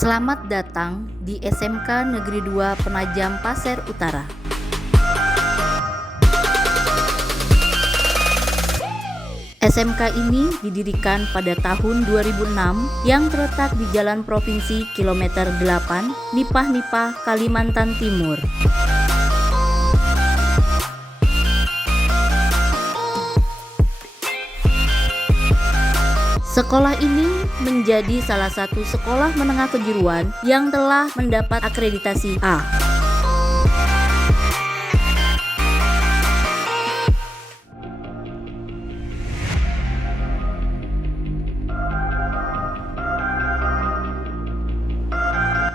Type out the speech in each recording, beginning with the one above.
Selamat datang di SMK Negeri 2 Penajam Pasir Utara. SMK ini didirikan pada tahun 2006 yang terletak di Jalan Provinsi Kilometer 8, Nipah-Nipah, Kalimantan Timur. Sekolah ini menjadi salah satu sekolah menengah kejuruan yang telah mendapat akreditasi A.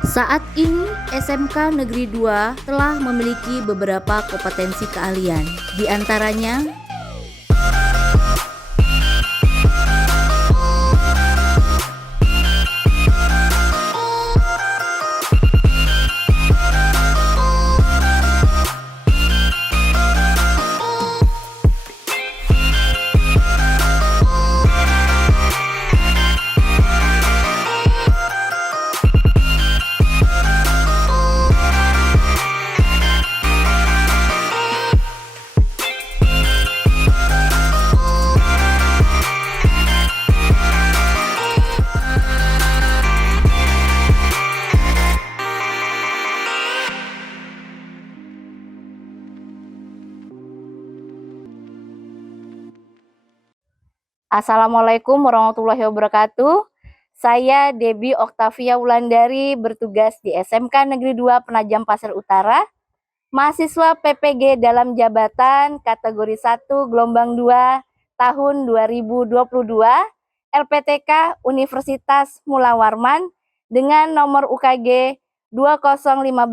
Saat ini SMK Negeri 2 telah memiliki beberapa kompetensi keahlian, di antaranya Assalamualaikum warahmatullahi wabarakatuh. Saya Debbie Oktavia Wulandari, bertugas di SMK Negeri 2 Penajam Pasir Utara, mahasiswa PPG dalam jabatan kategori 1 gelombang 2 tahun 2022, LPTK Universitas Mula Warman dengan nomor UKG 2015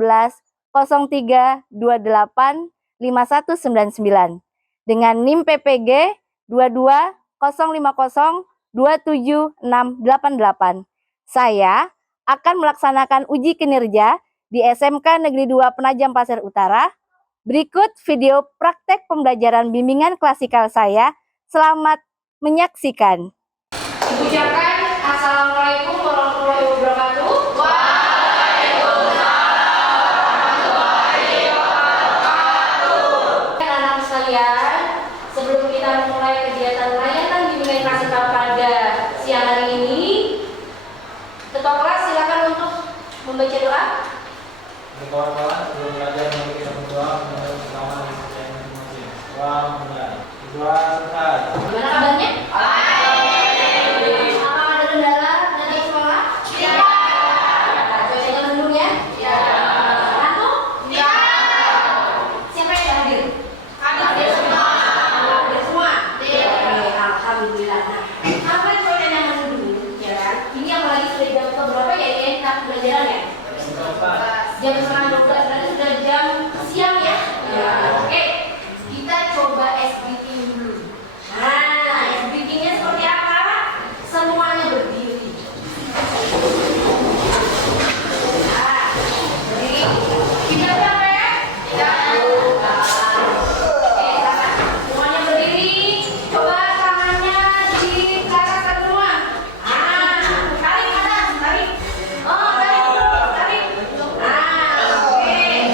03 28 5199 dengan NIM PPG 22 050-27688. Saya akan melaksanakan uji kinerja di SMK Negeri 2 Penajam Pasir Utara. Berikut video praktek pembelajaran bimbingan klasikal saya. Selamat menyaksikan. Ucapkan Assalamualaikum warahmatullahi wabarakatuh. Anak-anak sekalian, sebelum kita mulai kegiatan layanan bimbingan klasikal pada siang hari ini, ketua kelas silakan untuk membaca doa. Kawan-kawan, sebelum belajar mari kita berdoa memohon bersama di setiap masing-masing. Doa mulai. Doa selesai. Gimana kabarnya? Apakah ada kendala dari sekolah? Tidak. Cuacanya mendung ya? Ngantuk? Tidak. Siapa yang hadir? Hadir semua. Hadir semua? Oke, alhamdulillah. Nah, sampai cuacanya mendung, ya kan? Ini apalagi sudah jam keberapa ya ini kita pelajaran ya? Jam 11:30, berarti sudah jam siang ya? Oke, kita coba ice breaking dulu. Nah, ice breakingnya seperti apa? Semuanya berdiri. Nah, berdiri. Kita berapa ya? Oke, semuanya berdiri. Coba tangannya ditarikkan semua. Tarik kanan, tarik. Oh, tarik. Nah, oke.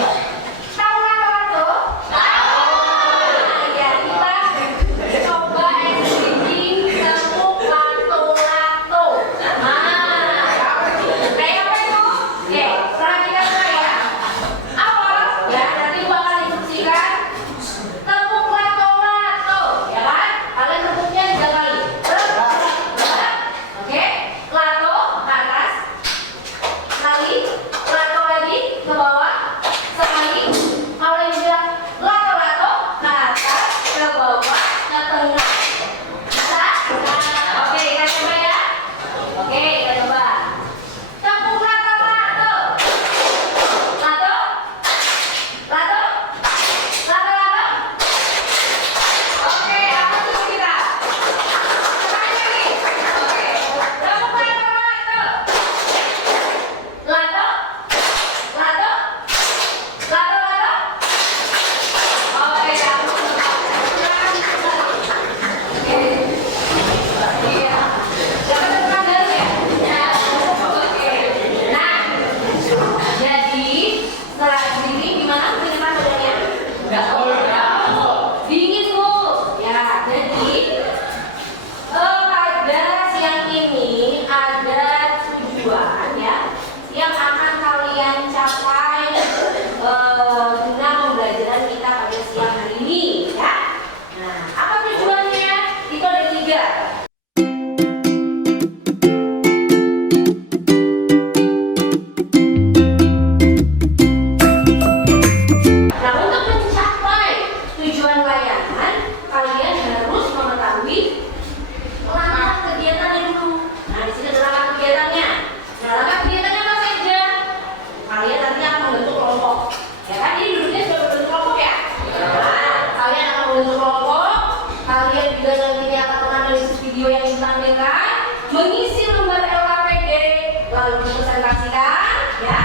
lalu dipresentasikan, ya.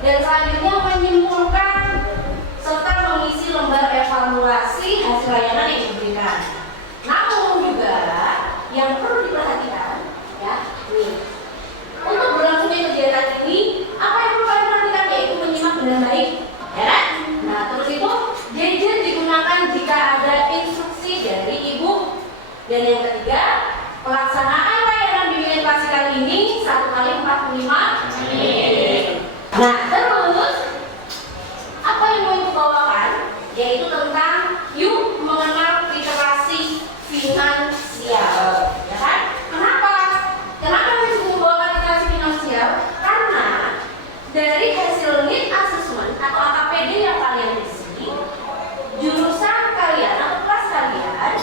Dan selanjutnya menyimpulkan serta mengisi lembar evaluasi hasil layanan yang diberikan. Namun juga yang perlu diperhatikan, ya, nih, untuk berlangsungnya kegiatan ini, apa yang perlu kalian perhatikan yaitu menyimak dengan baik, ya kan? Nah, terus itu gadget digunakan jika ada instruksi dari ibu. Dan yang ketiga, pelaksanaan layanan bimbingan klasik kali ini 1 kali 45 menit. Nah, terus apa yang mau ibu bawakan? Yaitu tentang yuk mengenal literasi finansial, ya kan? Kenapa? Kenapa ibu membawakan literasi finansial? Karena dari hasil need assessment atau AKPD yang kalian isi, jurusan kalian atau kelas kalian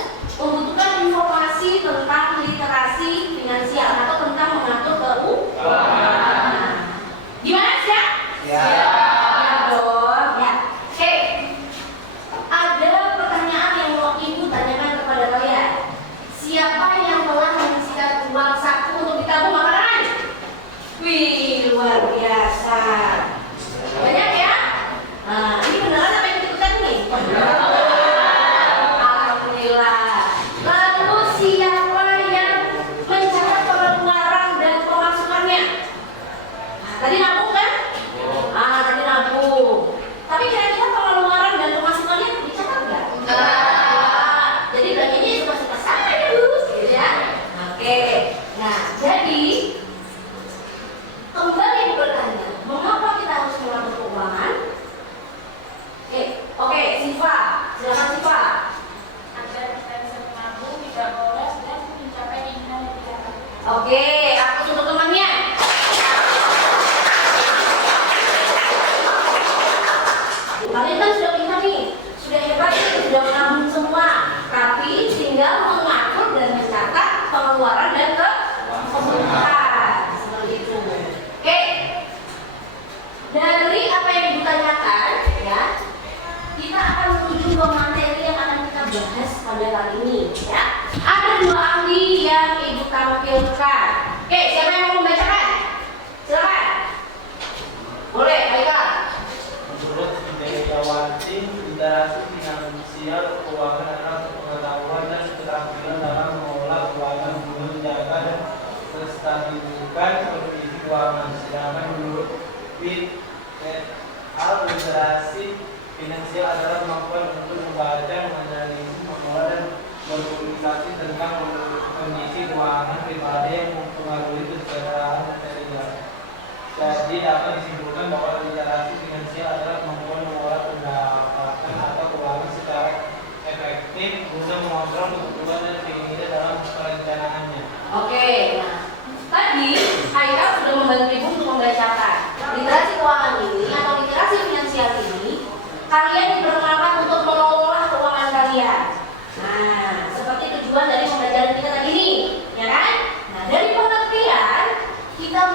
membutuhkan informasi tentang literasi finansial atau tentang mengatur keuangan. Gimana siap? Ya. Ya dong. Ya. Oke. Ada pertanyaan yang mau ibu tanyakan kepada kalian. Siapa yang telah menyisihkan uang saku untuk ditabung makanan? Wih, luar biasa. Banyak ya? Nah, ini beneran apa yang dibutuhkan nih? Alhamdulillah. Lalu siapa yang mencatat pengeluaran dan pemasukannya? Nah, tadi nabung kan? Tadi nabung. Tapi kira-kira pengeluaran dan pemasukannya dicatat nggak? Enggak. Jadi belanjanya suka-suka saja dulu, gitu ya. Oke. Nah, jadi kembali bertanya, mengapa kita harus mengatur keuangan? Oke, Siva, silakan Siva. Agar kita bisa menabung, tidak bolos, dan mencapai keinginan yang tidak ada. Oke, aku untuk temannya. Kalian kan sudah pintar nih, sudah hebat nih, sudah menabung semua. Tapi tinggal mengatur dan mencatat pengeluaran dan pemasukan. Seperti itu. Oke. Dari apa yang ditanyakan, ya, kita akan menuju ke materi yang akan kita bahas pada kali ini, ya. Ada 2 ahli yang ibu tampilkan. Oke, siapa yang mau membacakan? Silakan. Boleh, Haikal. Menurut Indrawati, literasi finansial keuangan adalah pengetahuan dan keterampilan dalam mengelola keuangan guna menjaga dan menstabilkan kondisi keuangan. Sedangkan menurut Pitt et al, literasi finansial adalah kemampuan untuk membaca, menganalisis, mengelola dan berkomunikasi tentang kondisi keuangan pribadi yang mempengaruhi kesejahteraan material. Jadi dapat disimpulkan bahwa literasi finansial adalah kemampuan mengelola pendapatan atau keuangan secara efektif guna mengontrol kebutuhan dan keinginan dalam perencanaannya. Oke, nah tadi Haikal sudah membantu ibu untuk membacakan literasi keuangan ini atau literasi finansial ini. Kalian diperkenalkan untuk mengelola keuangan kalian. Nah, seperti tujuan dari pembelajaran kita tadi nih, ya kan? Nah, dari pengertian kita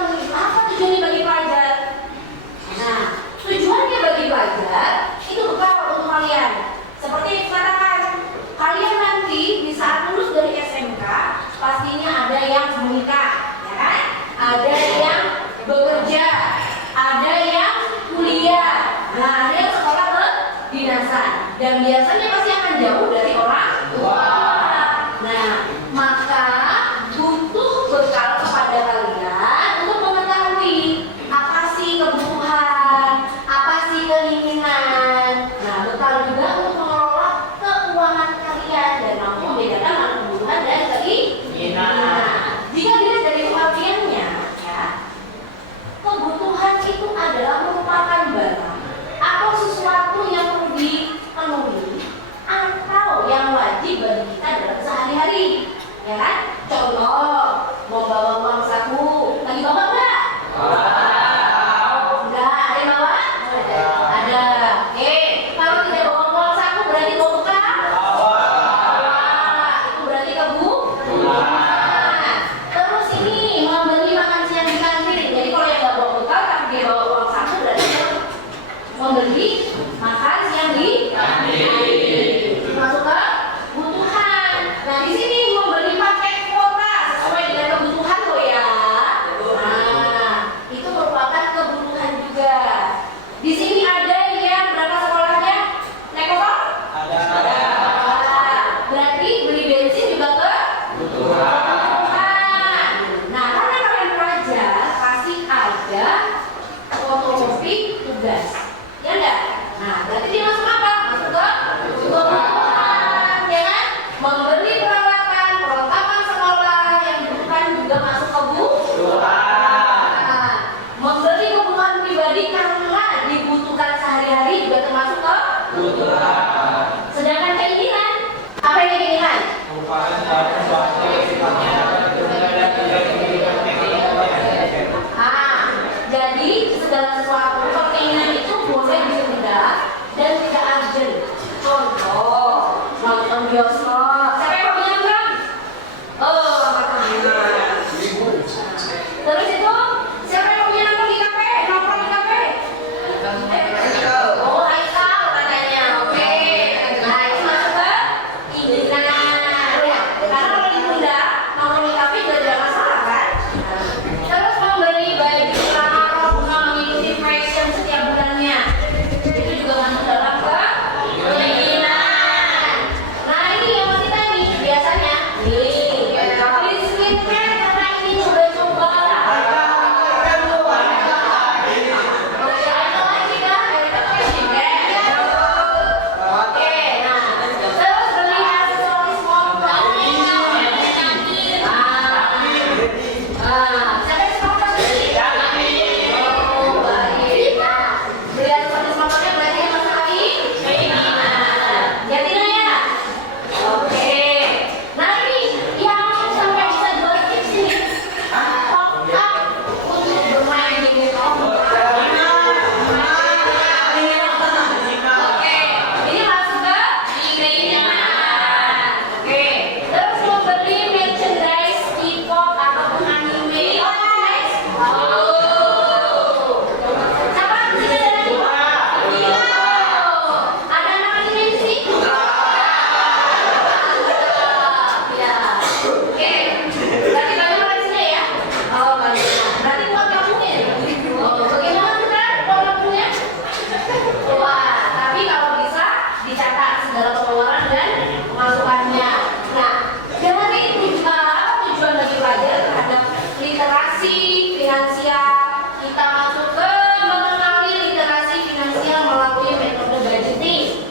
finansial. Kita masuk ke mengenali literasi finansial melalui metode budgeting.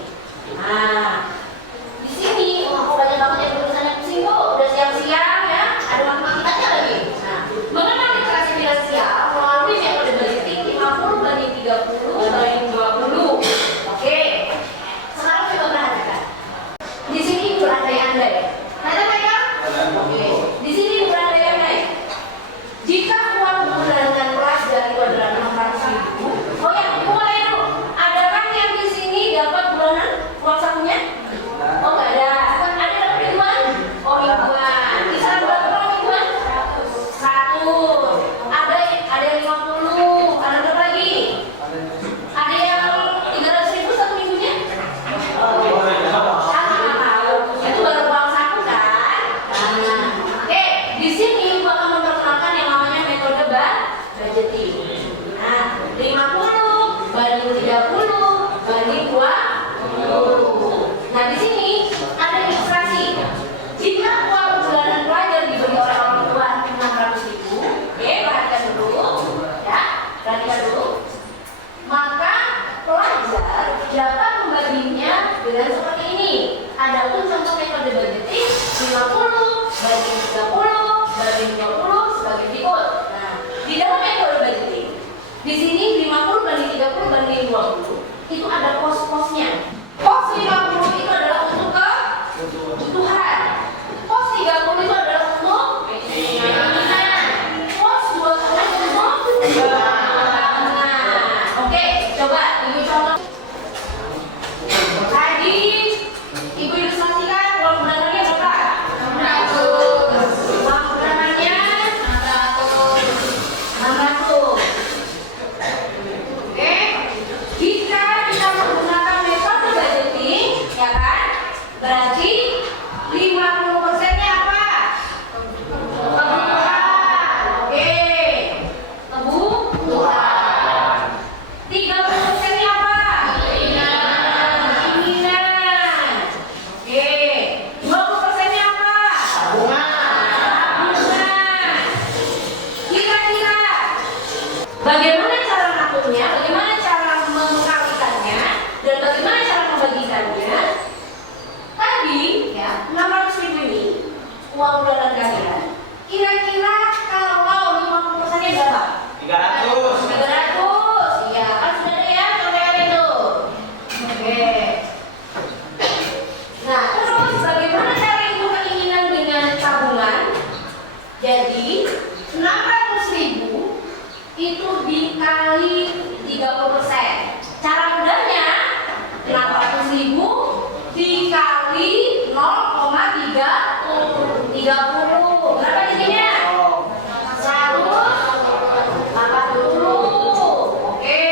Nah, di sini kok banyak banget yang tulisannya pusing Bu. Udah siang-siang ya, ada matematikanya lagi. Nah, mengenal literasi finansial melalui metode budgeting 50 banding 30 banding 20. Oke. Sekarang coba perhatikan. Di sini berandai-andai. Ada mereka? Oke. Di sini berandai-andai. Jika uang bulanan pelajar itu adalah 600.000. Oh ya, mulai dulu. Adakah yang di sini dapat bulanan uang sakunya? Oh nggak ada. Ada dapat ribuan? Oh ribuan. Kisaran berapa uang ribuan? 100. Ada yang 50. Ada berapa lagi? Ada yang 300.000 satu minggunya? Itu baru uang saku kan? Nah, oke. Di sini gua akan memperkenalkan yang namanya metode budgeting. Nah, 50 banding 30 banding 20. Nah, di sini ada ilustrasi. Jika uang bulanan pelajar diberi oleh orang tua 600.000, perhatikan dulu, ya, perhatikan dulu. Maka pelajar dapat membaginya dengan seperti ini. Adapun contoh metode budgeting 50 banding 30 banding 20 sebagai berikut. Nah, di dalam metode budgeting, di sini 50 banding 30 banding 20 itu ada pos-posnya. Pos 50 itu adalah untuk kebutuhan. Pos 30 itu adalah untuk keinginan. Pos 20 untuk tabungan. Oke, coba ibu contoh. Tadi ibu ilustrasikan uang bulanannya berapa? 600. Uang bulanannya 600. Oke. Jika kita menggunakan metode budgeting, ya kan? Berarti 50%-nya apa? Kebutuhan. Oke. Kebutuhan. 30%-nya apa? Keinginan. Oke. 20%-nya apa? Tabungan. Kira-kira bagaimana cara ngitungnya, bagaimana cara mengkalikannya, dan bagaimana cara membagikannya? Tadi ya, 600.000 ini uang bulanan kalian. Kira-kira kalau 50%-nya berapa? 300. 300. Iya, kan sudah ada ya contohnya itu. Oke. Nah, terus bagaimana cara ibu keinginan dengan tabungan? Jadi 600.000 itu dikali 30%. Cara mudahnya 600.000 dikali 0,30. Berapa jadinya? 180. Oke.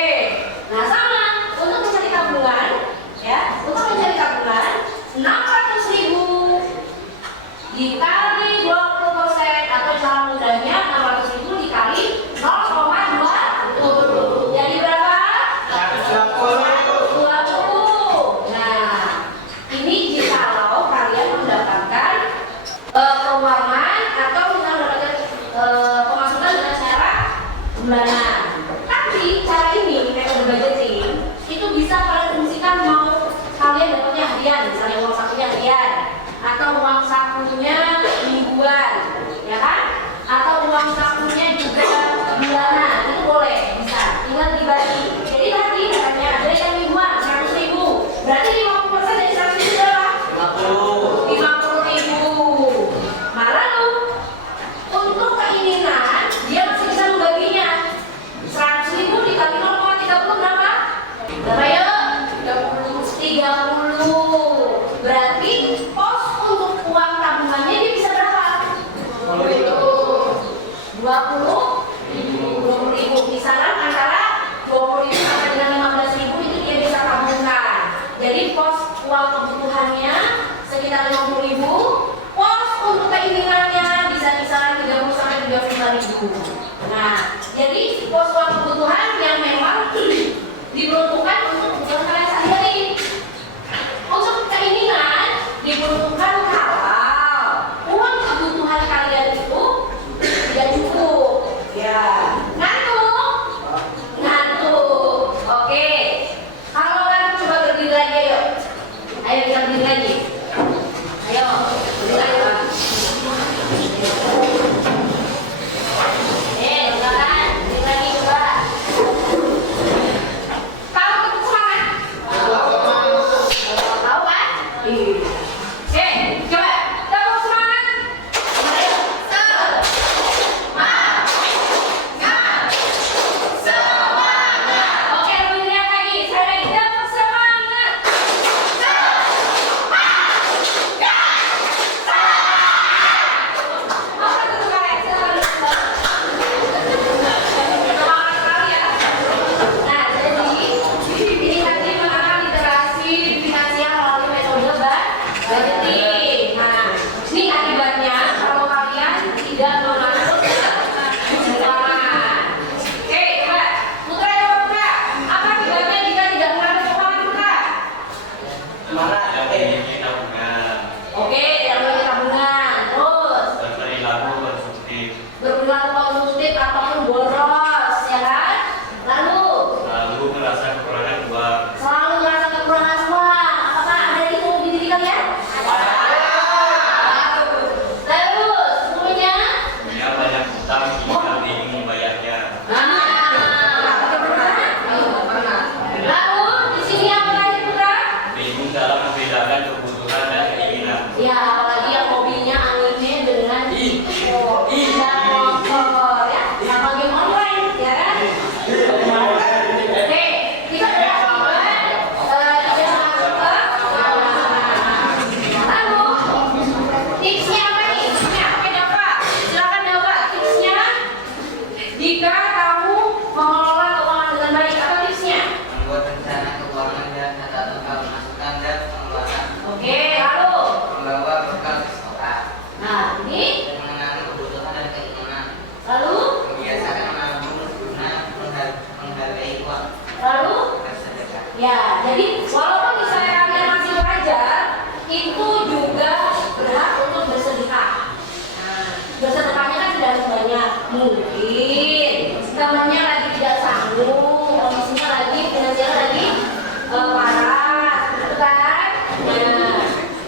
Nah, sama untuk mencari tabungan, ya. Untuk mencari tabungan 600.000 dikali 20%, atau cara mudahnya 600.000 dikali 0,20. Jadi berapa? 120. Nah, ini jikalau kalian mendapatkan keuangan atau kita mendapatkan pemasukan dengan cara bulanan. Tapi cara ini metode budgeting itu bisa kalian fungsikan mau kalian dapatnya harian, misalnya uang sakunya harian, atau uang sakunya mingguan, ya kan? Atau uang sakunya juga bulanan, itu boleh, bisa. Tinggal dibagi. Jadi tadi katanya ada yang mingguan 100.000, berarti 50% dari 100.000 berapa? 50.000. Nah, lalu untuk keinginan dia masih bisa membaginya. 100.000 dikali 0,30 berapa? Berapa ya? 30. Berarti pos untuk uang tabungannya dia bisa berapa? 20.000. Kisaran antara 20.000 sampai dengan 15.000 itu dia bisa tabungkan. Jadi pos uang kebutuhannya sekitar 50.000. Pos untuk keinginannya bisa kisaran 30 sampai 35.000. Nah, jadi pos uang kebutuhan yang memang diperuntukkan untuk kebutuhan kalian sehari-hari. Untuk keinginan diperuntukkan kalau uang kebutuhan kalian itu tidak cukup, ya. mengelola keuangan dengan baik? Apa tipsnya? Membuat rencana keuangan dan catatan pemasukan dan pengeluaran. Oke, lalu? Membawa bekal ke sekolah. Nah, ini Mengenali kebutuhan dan keinginan. lalu? Membiasakan menabung guna menghargai uang. Lalu? Bersedekah. Ya, jadi walaupun misalnya kalian masih belajar, itu juga berhak untuk bersedekah. Nah, bersedekahnya kan tidak harus banyak. Mungkin temannya lagi tidak sanggup, kondisinya lagi finansial lagi parah, gitu kan? Nah,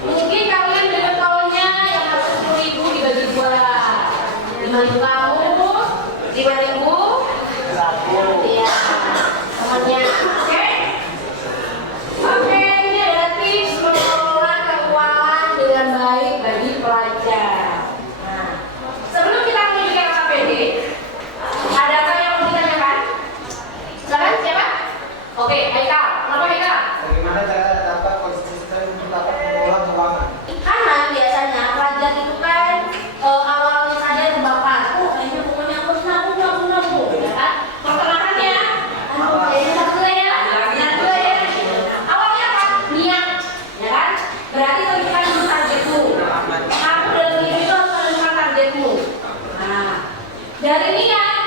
mungkin kalian dengan tahunnya yang harus 10.000 dibagi dua, 5.000 kamu, 5.000 iya, temannya. Oke? Oke, ini adalah tips mengelola keuangan dengan baik bagi pelajar. Nah, sebelum kita menuju ke KPD, adakah yang mau ditanyakan? Silakan, siapa? Oke, Haikal. Kenapa Haikal? Bagaimana cara dapat konsisten untuk dapat mengelola keuangan? Karena biasanya pelajar itu kan awalnya saja terbakar. Kayaknya pokoknya aku nabung, ya kan? Pertengahannya, kayaknya satu ya. Awalnya apa? Niat, ya kan? Berarti tentukan dulu targetmu. Aku dalam hidup itu harus menentukan targetmu. Nah, dari niat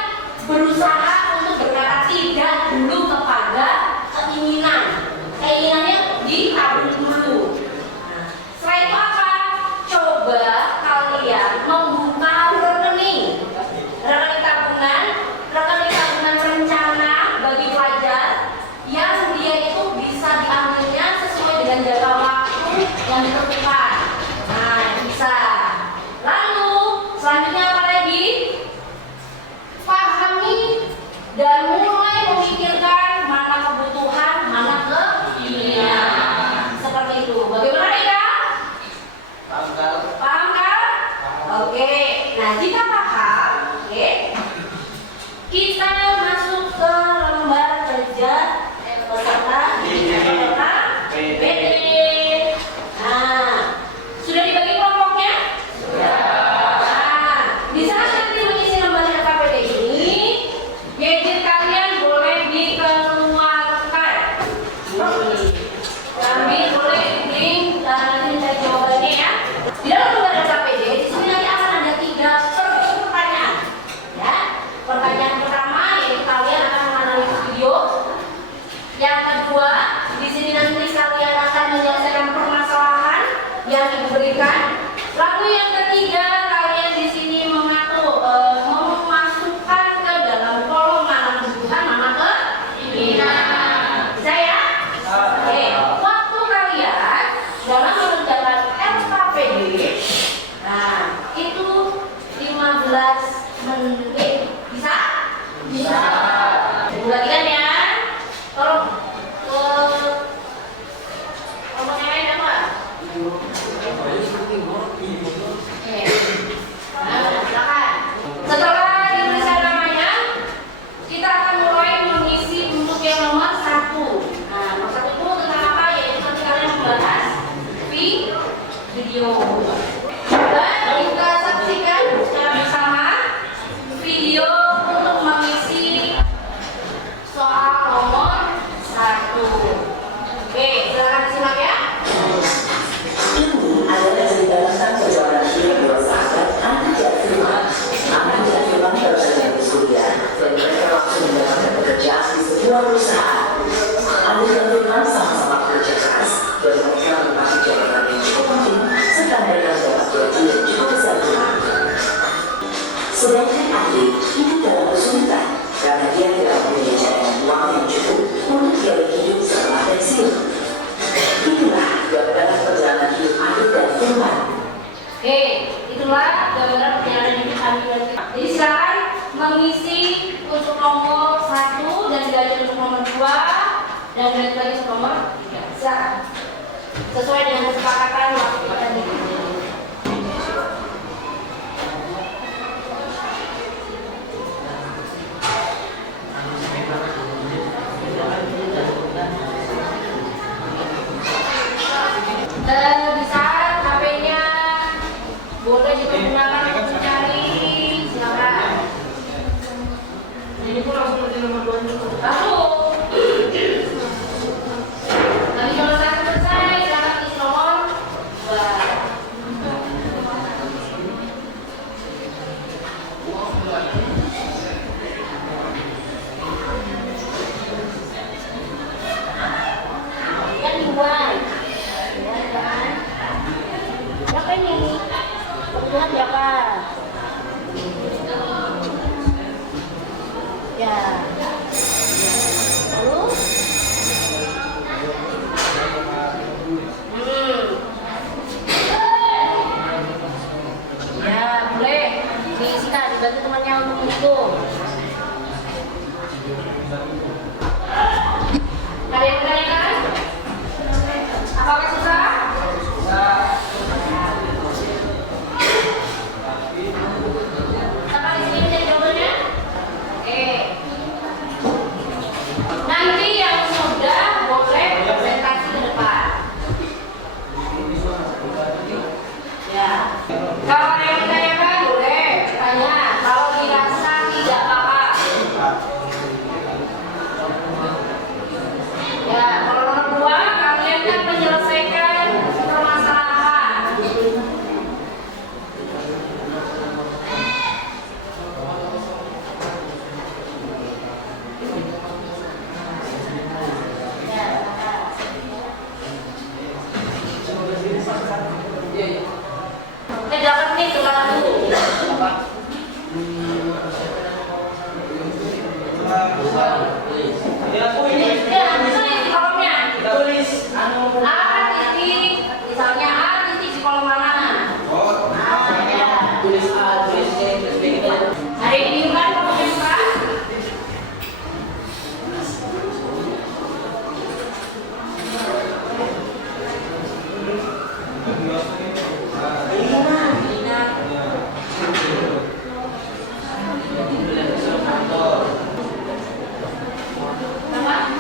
berusaha untuk berkata tidak dulu kepada keinginan. Keinginannya ditabung dulu. Nah, setelah itu apa? Coba kalian membuka rekening tabungan rencana bagi pelajar yang dia itu bisa diambilnya sesuai dengan jangka waktu yang ditentukan. Nah, bisa. Lalu selanjutnya apa lagi? Pahami dan mulai memikirkan mana kebutuhan, mana keinginan. Seperti itu. Bagaimana ya? Paham kan? Oke. Nah, jika paham, oke, kita masuk ke lembar kerja peserta PD. Nah, sudah dibagi kelompoknya? Nah, di sana nanti mengisi lembar KPD ini, gadget kalian boleh dikeluarkan. Kami boleh link dan nanti mencari jawabannya ya. Di dalam lembar KPD di sini nanti akan ada 3 pertanyaan. Ya, pertanyaan pertama yaitu kalian akan menganalisis video. Yang kedua, di sini nanti kalian akan menyelesaikan permasalahan yang diberikan. Lalu yang ketiga, kalian di sini memasukkan ke dalam kolom mana kebutuhan, mana keinginan. Bisa ya? Oke. Waktu kalian dalam mengerjakan LKPD, nah itu 15 menit. Bisa? Bisa. Perhatikan ya. Tolong kelompok yang lain apa? Oke. Nah, silakan. Setelah diperiksa namanya, kita akan mulai mengisi untuk yang nomor 1. Nah, nomor 1 itu tentang apa? Yaitu nanti kalian membahas video. Coba kita saksikan secara bersama video untuk mengisi soal nomor 1. Oke, silakan disimak ya. Ini adalah cerita tentang perjalanan hidup dua sahabat Andi dan Firman. Andi dan Firman baru saja lulus kuliah dan mereka langsung mendapatkan pekerjaan di sebuah perusahaan. Andi dan Firman sama-sama bekerja keras dan mereka menempati jabatan yang cukup penting serta mereka mendapat gaji yang cukup besar pula. Sedangkan Andi hidup dalam kesulitan karena dia tidak mempunyai cadangan uang yang cukup untuk biaya hidup setelah pensiun. Itulah gambaran perjalanan hidup Andi dan Firman. Oke, itulah gambaran perjalanan hidup Andi dan Firman. Jadi silakan mengisi untuk nomor 1 dan dilanjut untuk nomor 2 dan dilanjut lagi untuk nomor 3. Silakan. Sesuai dengan kesepakatan waktu kita di bisa HP-nya boleh dipergunakan untuk mencari, silakan. Jadi Ini kok langsung ngerti nomor 2 dulu. Langsung. Tadi nomor 1 selesai, sekarang isi nomor 2. Yang dibuang. Siapa ini? Kebutuhan siapa? Ya. Lalu? Ya, boleh. Diisikan, dibantu temannya untuk menghitung. Ada yang menanyakan? Apakah susah? Apa di sini menjadi jawabannya? Oke. Nanti yang sudah boleh presentasi ke depan. Ya. Kalau ada yang ditanyakan boleh tanya. Kalau dirasa tidak paham. Ya, kalau nomor 2 kalian kan menyelesaikan permasalahan. Ya, Oke, 8 menit kelar dulu. Ya, aku ini. Ya, tulis di kolomnya. Tulis anu. A titik, misalnya A titik di kolom mana? Ya. Tulis A, tulis C, tulis B gitu. Ada yang bingung kan kalau buka? Apa?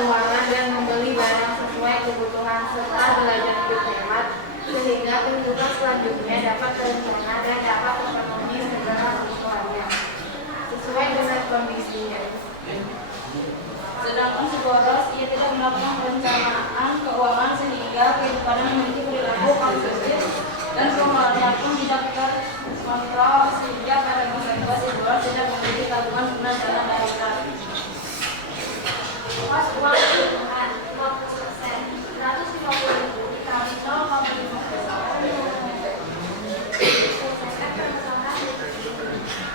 keuangan dan membeli barang sesuai kebutuhan serta belajar hidup hemat sehingga kehidupan selanjutnya dapat terencana dan dapat terpenuhi segala kebutuhannya sesuai dengan kondisinya. Sedangkan si boros, ia tidak melakukan perencanaan keuangan sehingga kehidupannya memiliki perilaku konsumtif dan pengeluarannya pun tidak terkontrol sehingga pada masa tua si boros tidak memiliki tabungan guna dana darurat. Pas uang tabungan 50%, 150.000 dikali 0,5%.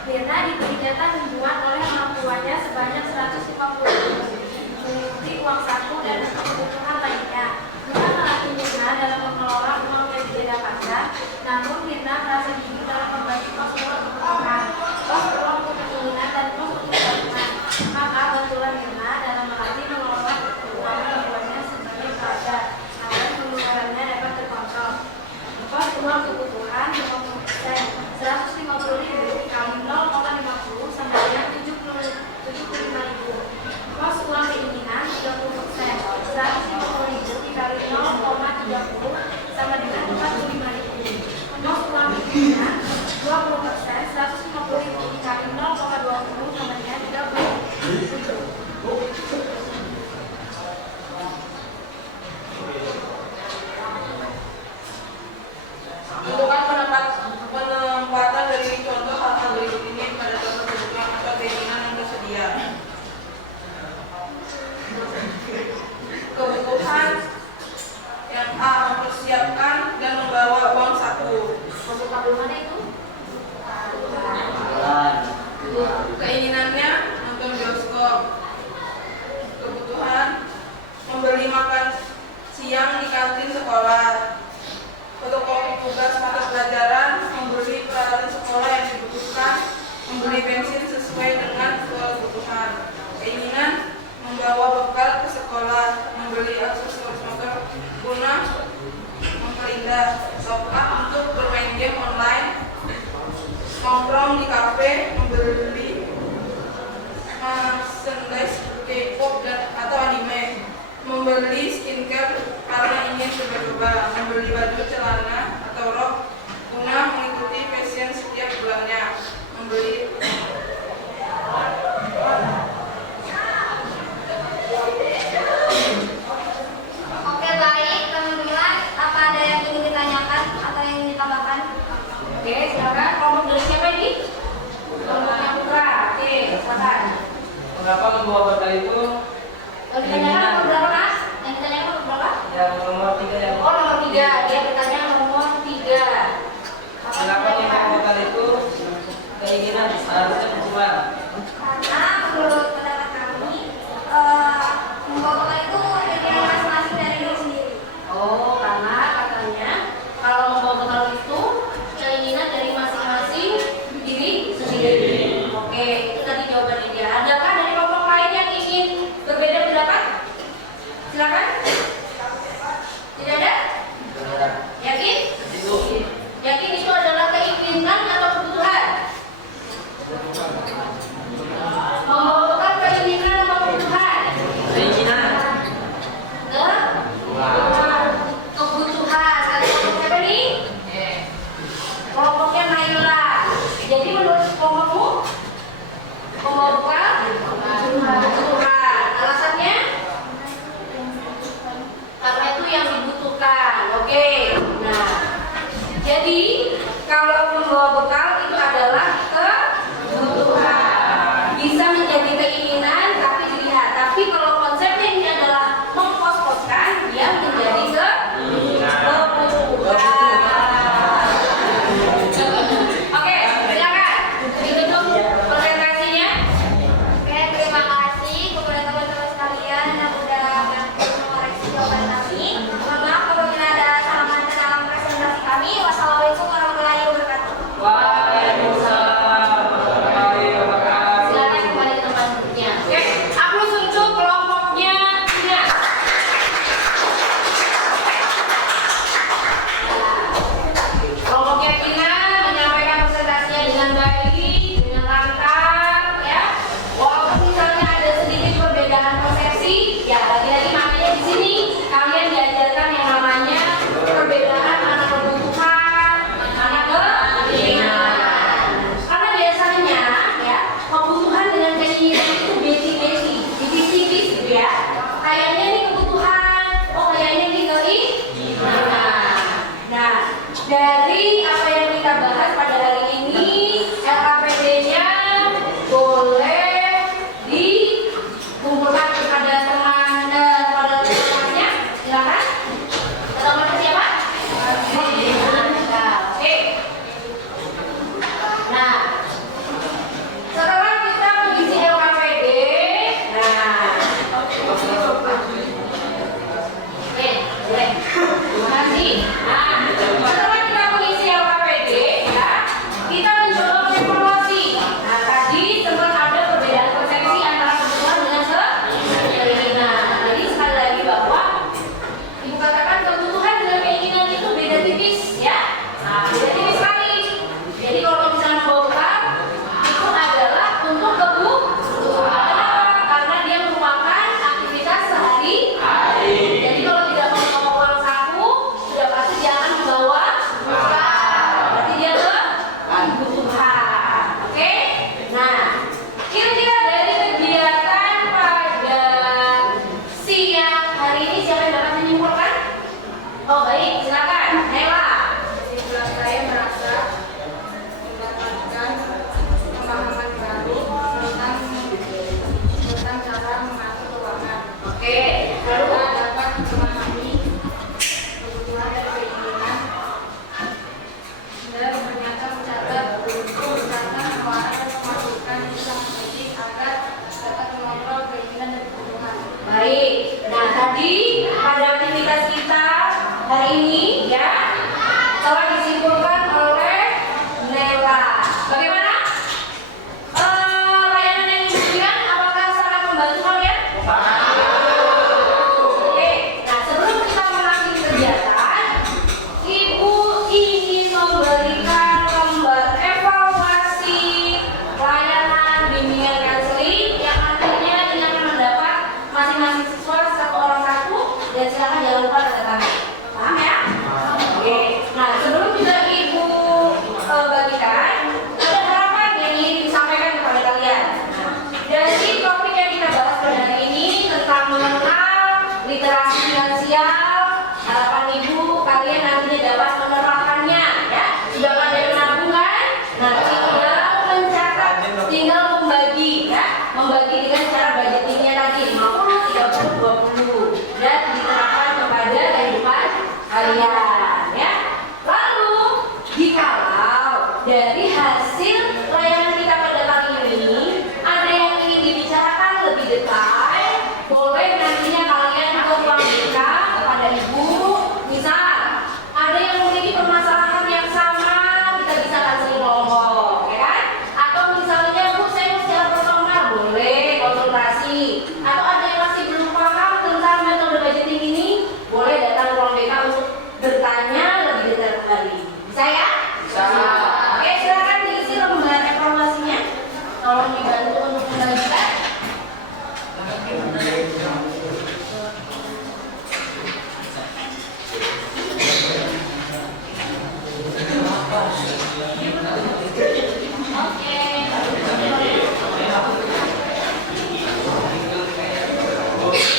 Mirna diberi jatah pinjaman oleh orang tuanya sebanyak 150.000 mengikuti uang saku dan kebutuhan lainnya. Mirna melatih Mirna dalam mengelola uang yang tidak pandang, namun Mirna merasa bingung dalam membagi pos uang kebutuhan, pos uang untuk keinginan dan pos untuk tabungan. Maka bantulah Mirna dalam melatih mengelola keuangan keduanya sebagai pelajar agar pengeluarannya dapat terkontrol. Pos uang kebutuhan 50%, 150.000 dikali 0,50 sama dengan 75.000. Pos uang keinginan 30%, 150.000 dikali 0,30 sama dengan 45.000. Pos uang keinginan 20%, 150.000 dikali 0,20 sama dengan 37. Tentukan penempatan dari contoh hal-hal berikut ini pada contoh kebutuhan atau keinginan yang tersedia. Kebutuhan yang A, mempersiapkan dan membawa uang saku. Kebutuhan mana itu? Keinginannya nonton bioskop. Kebutuhan membeli makan siang di kantin sekolah. Fotokopi tugas mata pelajaran, membeli peralatan sekolah yang dibutuhkan, membeli bensin sesuai dengan kebutuhan. Keinginan membawa bekal ke sekolah, membeli aksesoris motor guna memperindah, top up untuk bermain game online, nongkrong di kafe, membeli merchandise K-pop dan atau anime, membeli skincare karena ingin coba-coba, membeli baju celana atau rok guna mengikuti fashion setiap bulannya, membeli Oke, baik teman-teman, apa ada yang ingin ditanyakan atau yang ingin ditambahkan? Oke, silakan. Kelompok dari siapa ini? Kelompoknya Putra. Oke, silakan. Mengapa membawa bekal itu? Yang ditanyakan nomor berapa, Mas? Yang ditanyakan nomor berapa? Yang nomor 3 yang Oh, nomor 3. Dia bertanya nomor 3. mengapa membawa bekal itu keinginan seharusnya berjuang? Karena menurut pendapat kami, membawa bekal itu keinginan masing-masing dari diri sendiri. Oh, karena katanya kalau membawa bekal itu keinginan dari masing-masing diri sendiri. Oke, itu tadi jawabannya dia. Adakah dari kelompok lain yang ingin berbeda pendapat? Silakan. Tidak ada? Yakin? Yakin itu adalah keinginan atau kebutuhan? Nah, setelah kita mengisi LKPD, boleh. Terima kasih. Nah, setelah kita mengisi LKPD, ya, kita mencoba mengevaluasi. Nah, tadi sempat ada perbedaan persepsi antara kebutuhan dengan keinginan. Jadi sekali lagi bahwa Ibu katakan kebutuhan dengan keinginan itu beda tipis, ya. Nah, beda tipis sekali. Jadi kalau misalnya bongkar itu adalah untuk kebutuhan. Kenapa? Karena dia merupakan aktivitas sehari-hari. Jadi kalau tidak membawa uang saku, sudah pasti dia akan membawa uang. Berarti dia kebutuhan. Oke? Nah, kira-kira dari kegiatan pada siang hari ini siapa yang dapat menyimpulkan? Oh baik, silakan. Nela. Kesimpulan saya merasa mendapatkan pemahaman baru tentang cara mengatur keuangan. Oke, lalu Kita dapat memahami kebutuhan dan keinginan dan ternyata mencatat pengeluaran dan pemasukan yang sangat penting agar dapat mengontrol keinginan dan kebutuhan. baik. Nah tadi pada aktivitas kita hari ini ya telah disimpulkan oleh Nela. Bagaimana? Layanan yang diberikan apakah sangat membantu kalian? Oke. Nah sebelum kita mengakhiri kegiatan, Ibu ingin memberikan lembar evaluasi layanan bimbingan konseling yang nantinya ini akan mendapat masing-masing siswa satu orang satu dan silakan jangan lupa tanda tangan. Paham ya? Oke. Nah sebelum juga Ibu bagikan, ada harapan yang ingin disampaikan kepada kalian. Nah, dari topik yang kita bahas pada hari ini tentang mengenal literasi finansial, harapan Ibu kalian nantinya dapat menerapkannya ya. Sudah ada yang menabungkan, nah tinggal mencatat, tinggal membagi ya, membagi dengan cara budgetingnya tadi 50, 30, 20 dan diterapkan kepada kehidupan kalian ya. Lalu jikalau dari hasil layanan kita pada kali ini ada yang ingin dibicarakan lebih detail, boleh nantinya kalian ke ruang BK kepada Ibu. Misal ada yang memiliki permasalahan yang sama, kita bisa langsung ngomong, ya kan? Atau misalnya Bu, saya mau secara personal, boleh konsultasi. Atau ada yang masih belum paham tentang metode budgeting ini, boleh datang ke ruang BK untuk bertanya lebih detail kembali. Bisa ya? Bisa. Oke, silakan diisi lembar evaluasinya. Tolong dibantu untuk membagikan.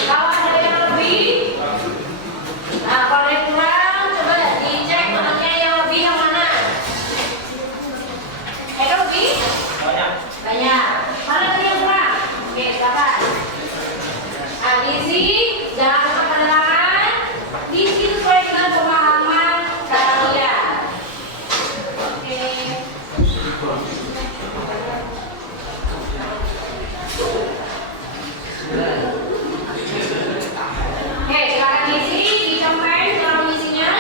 Kalau ada yang lebih, nah kalau ada yang kurang, coba dicek temannya yang lebih yang mana? Mereka lebih? Banyak. Mana tadi yang kurang? Oke, silakan. Nah, diisi, jangan lupa tanda tangan. Diisi sesuai dengan pemahaman kalian. Oke. Oke, silakan diisi, dicempen cara mengisinya.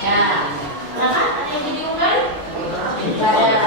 Nah, kenapa? Ada yang dibingungkan? Tidak ada.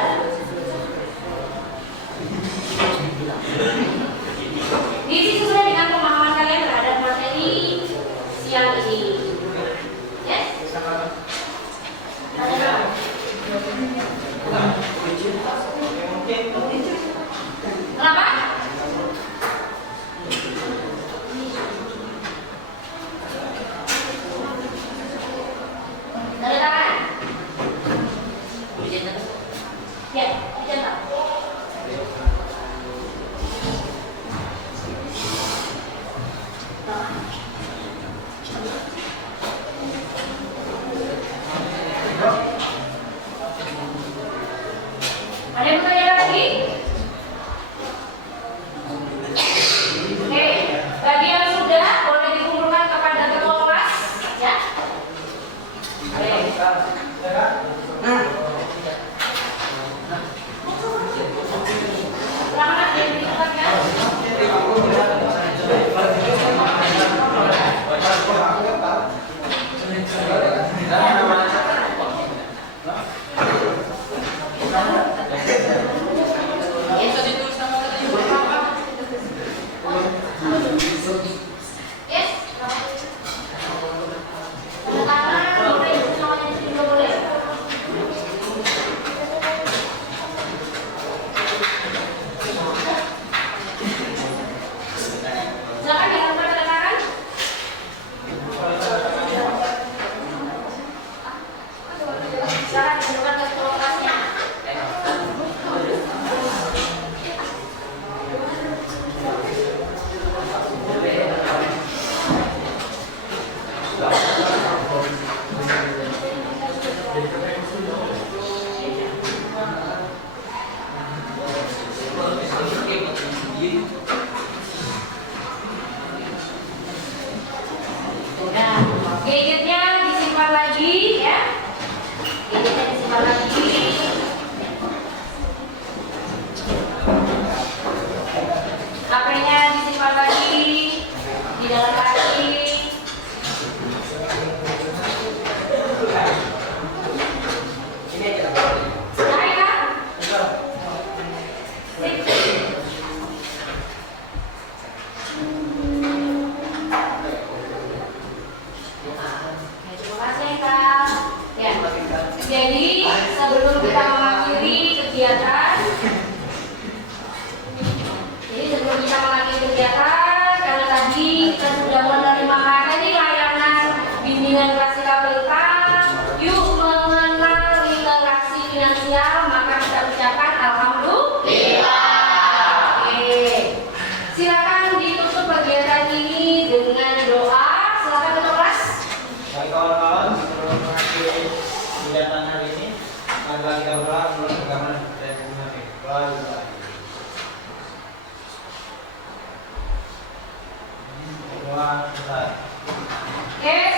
Silakan yang di tempatnya. Yes. Tanda tangan, boleh namanya di sini juga boleh. Silakan yang lupa tanda tangan. Silakan menunjukkan ke lokasinya. Nah, gadgetnya disimpan lagi ya. Gadgetnya disimpan lagi. HP-nya disimpan lagi di dalam lagi. Nah, ya. Sip. Ya, terima kasih Kak. Ya. Jadi sebelum kita mengakhiri kegiatan, karena tadi kita sudah menerima materi layanan bimbingan kelas KPK, yuk mengenal literasi finansial, maka kita ucapkan alhamdulillah. Oke. Silakan ditutup kegiatan ini dengan doa. Silakan untuk kelas. Baik kawan-kawan, sebelum mengakhiri kegiatan hari ini, mari kita berdoa menurut agama dan iman. Oke,